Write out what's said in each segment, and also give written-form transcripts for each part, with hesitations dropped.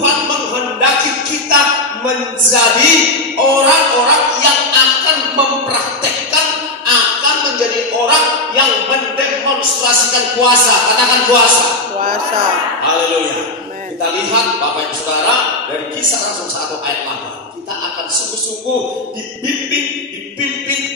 Tuhan menghendaki kita menjadi orang-orang yang akan mempraktekkan, akan menjadi orang yang mendemonstrasikan kuasa. Katakan kuasa. Kuasa. Haleluya. Kita lihat Bapak Ibu Saudara dari Kisah Rasul 1 ayat 8. Kita akan sungguh-sungguh dipimpin,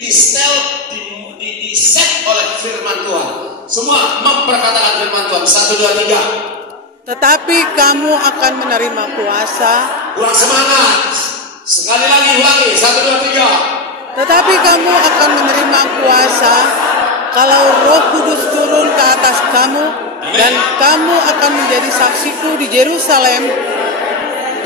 di-set oleh firman Tuhan. Semua memperkatakan firman Tuhan. 1, 2, 3. Tetapi kamu akan menerima kuasa. Kurang semangat. Sekali lagi ulangi. 1, 2, 3. Tetapi kamu akan menerima kuasa kalau Roh Kudus turun ke atas kamu, dan kamu akan menjadi saksiku di Yerusalem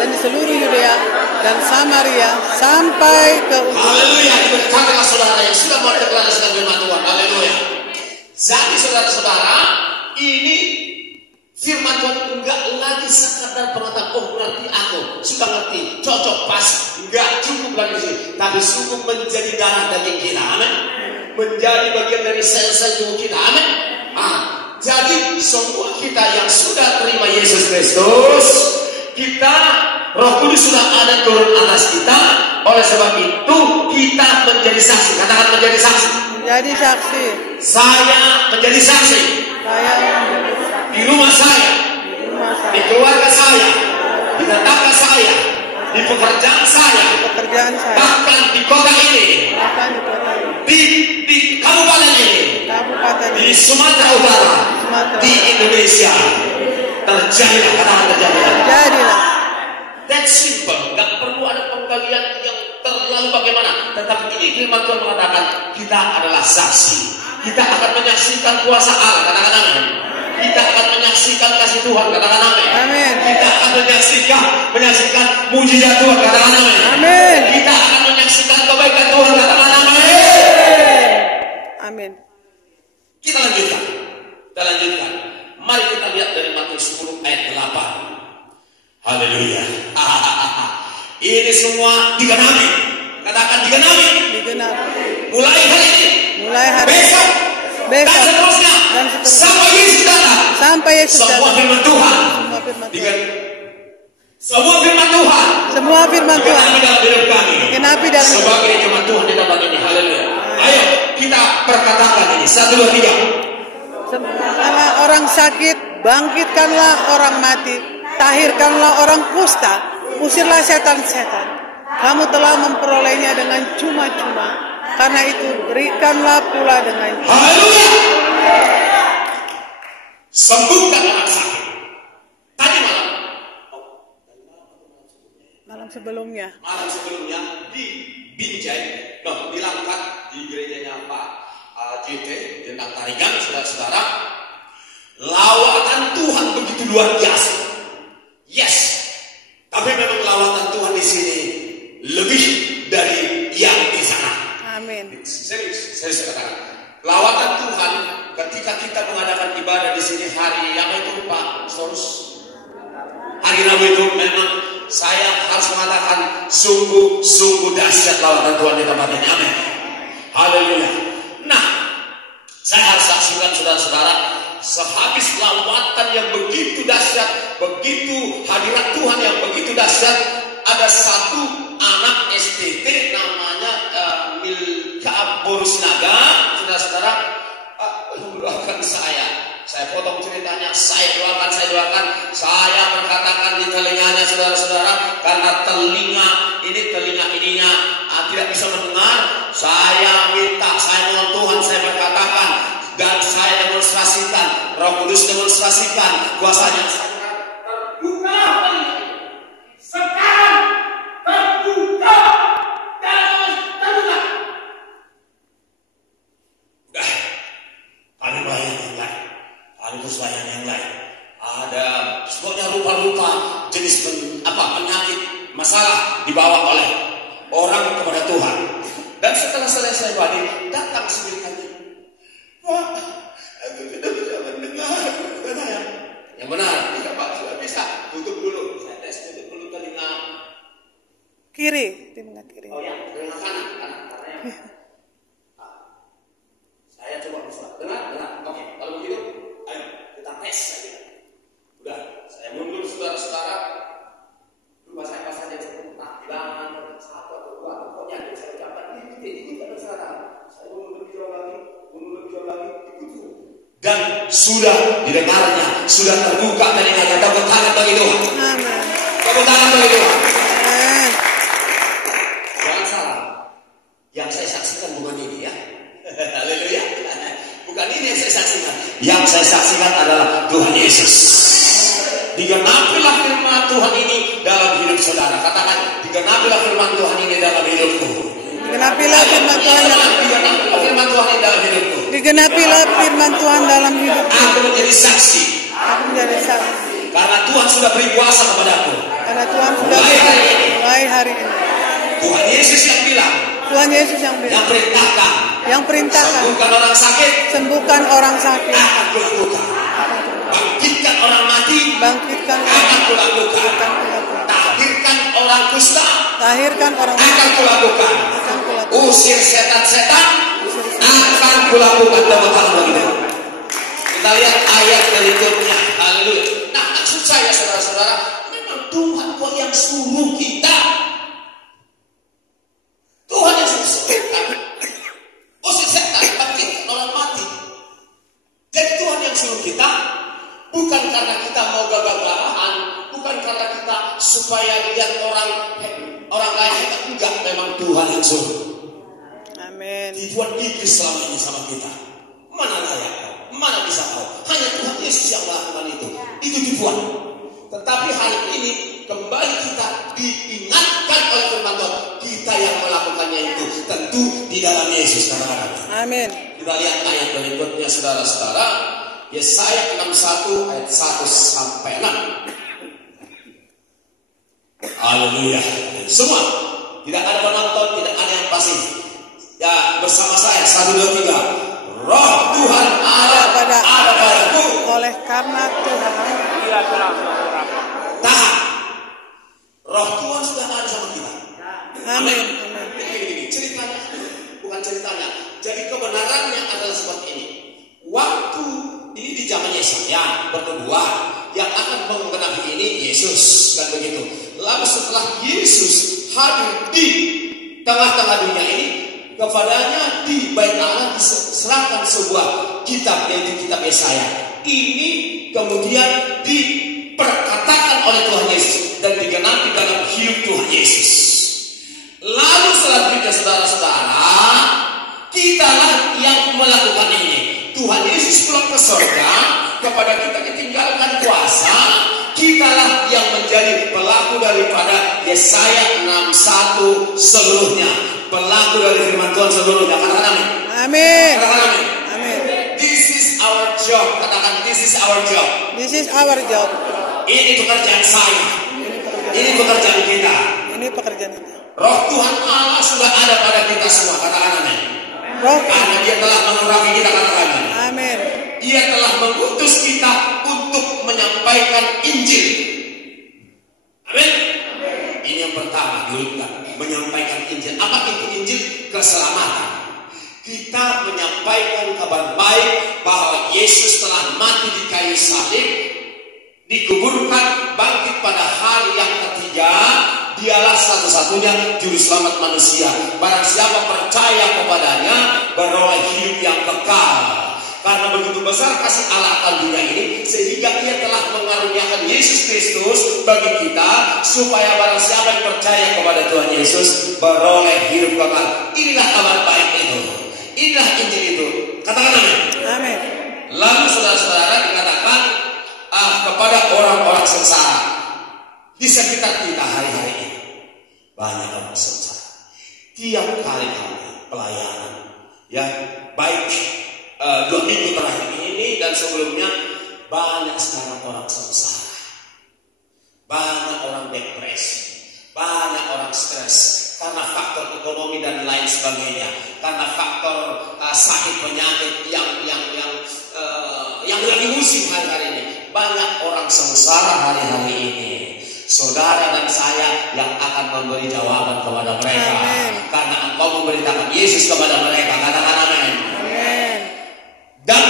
dan di seluruh Yudea dan Samaria sampai ke ujung. Haleluya. Diberkatilah saudara yang sudah mendeklarasikan firman Tuhan. Haleluya. Jadi saudara-saudara, ini firman Tuhan enggak lagi sekadar pengetahuan, oh ngerti aku, sudah ngerti, cocok, pas, enggak cukup lagi sih, tapi sungguh menjadi darah daging kita, amin. Menjadi bagian dari sel-sel tubuh kita, amin. Jadi semua kita yang sudah terima Yesus Kristus, kita Roh Kudus sudah ada turun atas kita. Oleh sebab itu kita menjadi saksi. Katakan menjadi saksi. Menjadi saksi. Saya menjadi saksi. Saya menjadi saksi. Di rumah saya, di keluarga saya, di tetangga saya, di pekerjaan saya, bahkan di kota ini, di kabupaten ini, di Sumatera Utara, di Indonesia. Terjadilah, katakan terjadilah. That's simple, nggak perlu ada penggalian yang terlalu bagaimana. Tetapi ini firman Tuhan mengatakan kita adalah saksi. Kita akan menyaksikan kuasa Allah, katakan amin. Kita akan menyaksikan kasih Tuhan, katakan amin. Amin. Kita akan menyaksikan mujizat Tuhan, katakan amin. Amin. Kita akan menyaksikan kebaikan Tuhan, katakan amin. Amin. Kita lanjutkan. Mari kita lihat dari Matius 10 ayat 8. Haleluya. Ini semua digenapi. Katakan digenapi. Mulai hari ini. Besok. Dan seterusnya. Sampai Yesus datang. Semua firman Tuhan. Semua firman Tuhan. Digenapi dalam hidup kami. Sebagai jemaat Tuhan di tempat ini. Haleluya. Ayo kita perkatakan ini. 1, 2, 3. Sembuhkanlah orang sakit, bangkitkanlah orang mati, tahirkanlah orang kusta, usirlah setan-setan. Kamu telah memperolehnya dengan cuma-cuma, karena itu berikanlah pula dengan cuma. Haleluya. Sembuhkan orang sakit. Tadi malam sebelumnya di Binjai, di Langkat, di gerejanya Pak JT tentang tarigan, saudara-saudara, lawatan Tuhan begitu luar biasa. Yes, tapi memang lawatan Tuhan di sini lebih dari yang di sana. Amin. Serius katakan, lawatan Tuhan ketika kita mengadakan ibadah di sini hari yang itu Pak Storus, hari Rabu itu memang saya harus mengatakan sungguh dahsyat lawatan Tuhan di tempat ini. Amin. Haleluya. Nah, saya harus saksikan saudara-saudara, sehabis lawatan yang begitu dahsyat, begitu hadirat Tuhan yang begitu dahsyat, ada satu anak STT namanya Milka Borusnaga, saudara-saudara, mendoakan saya potong ceritanya, saya doakan, saya berkatakan di telinganya saudara-saudara, karena telinga ininya tidak bisa mendengar, saya minta, saya mohon Tuhan, saya berkatakan dan saya demonstrasikan, Roh Kudus demonstrasikan kuasanya. Terbuka sekarang, terbuka dan terbuka. Udah, kami bayang yang lain, kami terus bayang yang lain. Ada sebutnya rupa-rupa jenis penyakit, masalah dibawa oleh orang kepada Tuhan. Dan setelah selesai balik, datang sendiri. Pak, aku sudah bisa mendengar. Yang benar, tidak Pak, sudah bisa. Tutup dulu, saya tes, tutup dulu telinga kiri, telinga kiri. Oh ya, telinga kanan. Saya coba bisa dengar. Oke, kalau begitu, ayo kita tes saja. Udah, saya mundur saudara-saudara. sudah didengarnya, sudah terbuka telinganya. Tepuk tangan bagi Tuhan. Amin. Tepuk tangan bagi Tuhan. Amin. Jangan salah, yang saya saksikan bukan ini ya. Haleluya. Bukan ini yang saya saksikan. Yang saya saksikan adalah Tuhan Yesus. Digenapilah firman Tuhan ini dalam hidup saudara. Katakan, digenapilah firman Tuhan ini dalam hidupku. Digenapilah firman Tuhan dalam Digenapilah firman Tuhan ini dalam hidupku. Digenapilah firman Tuhan dalam hidupku. Aku menjadi saksi. Aku menjadi saksi. Karena Tuhan sudah beri kuasa kepadaku. Karena Tuhan sudah mulai hari ini. Tuhan Yesus yang bilang. Tuhan Yesus yang bilang. Yang perintahkan. Sembuhkan orang sakit. Sembuhkan orang sakit. Akan kulakukan. Bangkitkan orang mati. Bangkitkan akan kulakukan. Tahirkan orang kusta. Tahirkan orang akan kulakukan. Usir setan-setan akan kulakukan. Kita lihat ayat berikutnya. Haleluya. Nah, maksud saya saudara-saudara, memang Tuhan kok yang suruh kita. Tuhan yang suruh setan. Usir setan, bangkitkan orang mati. Jadi Tuhan yang suruh kita. Bukan karena kita mau gagah-gagahan, bukan karena kita supaya lihat orang lain hebat, enggak, memang Tuhan yang suruh. Amin. Tujuan iblis selama ini sama kita. Mana layak kau? Mana bisa kau? Hanya Tuhan Yesus yang melakukan itu. Itu tujuan. Tetapi hari ini kembali kita diingatkan oleh firman Tuhan, kita yang melakukannya itu tentu di dalam Yesus. Amin. Kita lihat ayat berikutnya saudara-saudara. Yesaya 61 ayat 1 sampai 6. Haleluya. Semua. Tidak ada penonton, tidak ada yang pasif. Ya, bersama saya 1, 2, 3. Roh Tuhan ada padaku. Oleh karena Tuhan tahan. Roh Tuhan sudah ada sama kita. Amin. Ini ceritanya, bukan ceritanya. Jadi kebenarannya adalah seperti ini. Waktu ini di zaman Yesaya berdua, yang akan menggenapi ini Yesus, kan begitu. Lalu setelah Yesus hadir di tengah-tengah dunia ini, kepadanya di Bait Allah diserahkan sebuah kitab, yaitu kitab Yesaya. Ini kemudian diperkatakan oleh Tuhan Yesus dan digenapi dalam hidup Tuhan Yesus. Lalu selanjutnya saudara-saudara, kitalah yang melakukan ini. Tuhan Yesus pulang ke surga, kepada kita ditinggalkan kuasa, kitalah yang menjadi pelaku daripada Yesaya 61 seluruhnya, pelaku dari firman Tuhan seluruhnya. Katakan amin. Amin. Katakan amin. Amin. This is our job. Katakan, this is our job. This is our job. Ini pekerjaan saya. Ini pekerjaan kita. Ini pekerjaan kita. Roh Tuhan Allah sudah ada pada kita semua. Katakan amin. Karena Dia telah mengurangi kita, katakan amin. Dia telah mengutus kita untuk menyampaikan Injil. Amin. Ini yang pertama, menyampaikan Injil. Apa itu Injil? Keselamatan. Kita menyampaikan kabar baik bahwa Yesus telah mati di kayu salib, dikuburkan, bangkit pada hari yang ketiga. Dialah satu-satunya juru selamat manusia. Barang siapa percaya kepadanya beroleh hidup yang kekal. Karena begitu besar kasih Allah akan dunia ini, sehingga Ia telah mengaruniakan Yesus Kristus bagi kita, supaya barang siapa yang percaya kepada Tuhan Yesus beroleh hidup kekal. Inilah kabar baik itu. Inilah Injil itu. Katakan amin. Amin. Lalu saudara-saudara dikatakan kepada orang-orang sengsara di sekitar kita hari-hari ini. Banyak orang sengsara. Tiap kali pelayanan, ya, baik 2 minggu terakhir ini dan sebelumnya, banyak sekarang orang sengsara. Banyak orang depresi, banyak orang stres karena faktor ekonomi dan lain sebagainya, karena faktor sakit penyakit yang lagi musim hari-hari ini. Banyak orang sengsara hari-hari ini. Saudara dan saya yang akan memberi jawaban kepada mereka. Amen. Karena engkau memberitakan Yesus kepada mereka. Katakan amin. Amin. Dan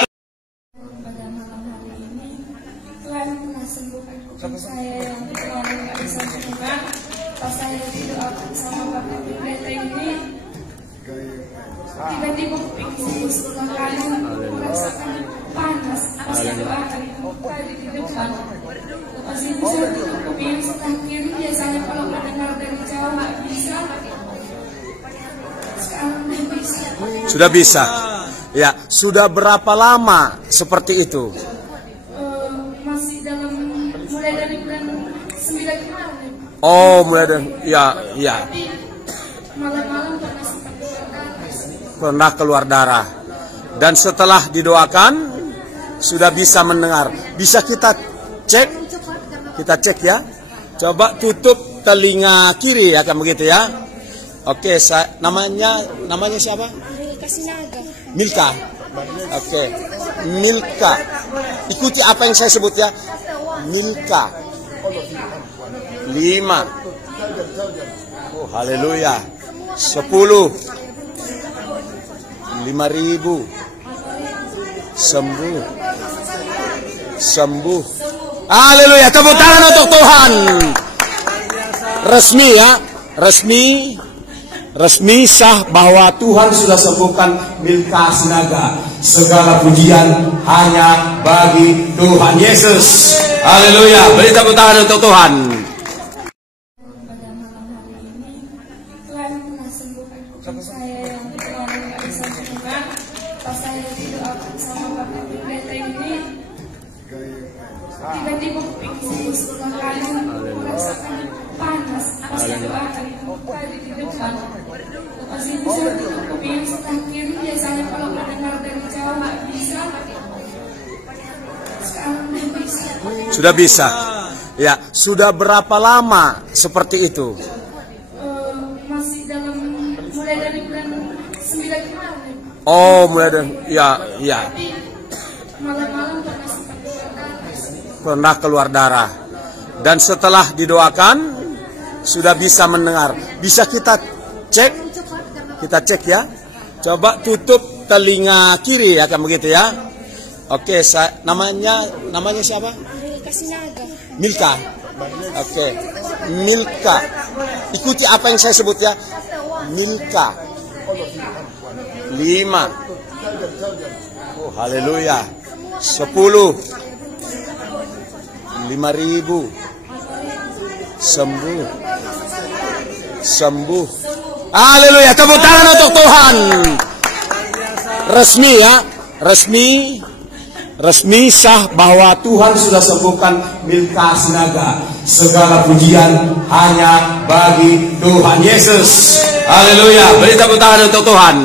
pada malam hari ini Tuhan telah sembuhkan kuping saya yang kemarin gak bisa dengar. Pas saya didoakan sama Bapak Pendeta ini, Tiba-tiba kuping saya sebelah kanan merasakan panas pas doakan tadi di depan. Lepas itu saya tutup kuping sebelah kiri. Biasanya kalau mendengar dari jauh nggak bisa. Sekarang udah bisa. Sudah bisa. Ya, sudah berapa lama seperti itu? Masih dalam mulai dari bulan 9 kemarin. Oh, mulai dari ya. Tapi malam-malam pernah sempat keluar darah. Pernah keluar darah. Dan setelah didoakan sudah bisa mendengar. Bisa kita cek? Kita cek ya. Coba tutup telinga kiri ya, kan begitu ya. Oke, namanya siapa? Milka. Oke. Milka. Ikuti apa yang saya sebut ya. Milka. 5. Oh, haleluya. 10. 5.000. Sembuh. Haleluya. Tepuk tangan untuk Tuhan. Resmi ya. Resmi sah bahwa Tuhan sudah sembuhkan Milka Sinaga. Segala pujian hanya bagi Tuhan Yesus. Haleluya. Beri tepuk tangan untuk Tuhan. Pada malam hari ini Tuhan pernah sembuhkan kuping saya yang kemarin nggak bisa sembuhkan. Pas saya didoakan sama Bapak Pendeta ini, tiba-tiba kuping saya sebelah kanan merasakan panas pas doakan tadi di depan. Lepas itu saya tutup kuping sebelah kiri. Biasanya kalau mendengar dari jauh nggak bisa. Sekarang udah bisa. Sudah bisa. Ya, sudah berapa lama seperti itu? Masih dalam mulai dari bulan 9 kemarin. Oh, mulai dari ya. Tapi malam-malam pernah sempat keluar darah. Pernah keluar darah. Dan setelah didoakan sudah bisa mendengar. Bisa kita cek? Kita cek ya. Coba tutup telinga kiri ya, kan begitu ya. Oke, namanya siapa? Milka. Oke. Milka. Ikuti apa yang saya sebut ya. Milka. 5. Oh, haleluya. 10. 5.000. Sembuh. Haleluya. Tepuk tangan untuk Tuhan. Resmi ya. Resmi sah bahwa Tuhan sudah sembuhkan Milka Sinaga. Segala pujian hanya bagi Tuhan Yesus. Haleluya. Beri tepuk tangan untuk Tuhan.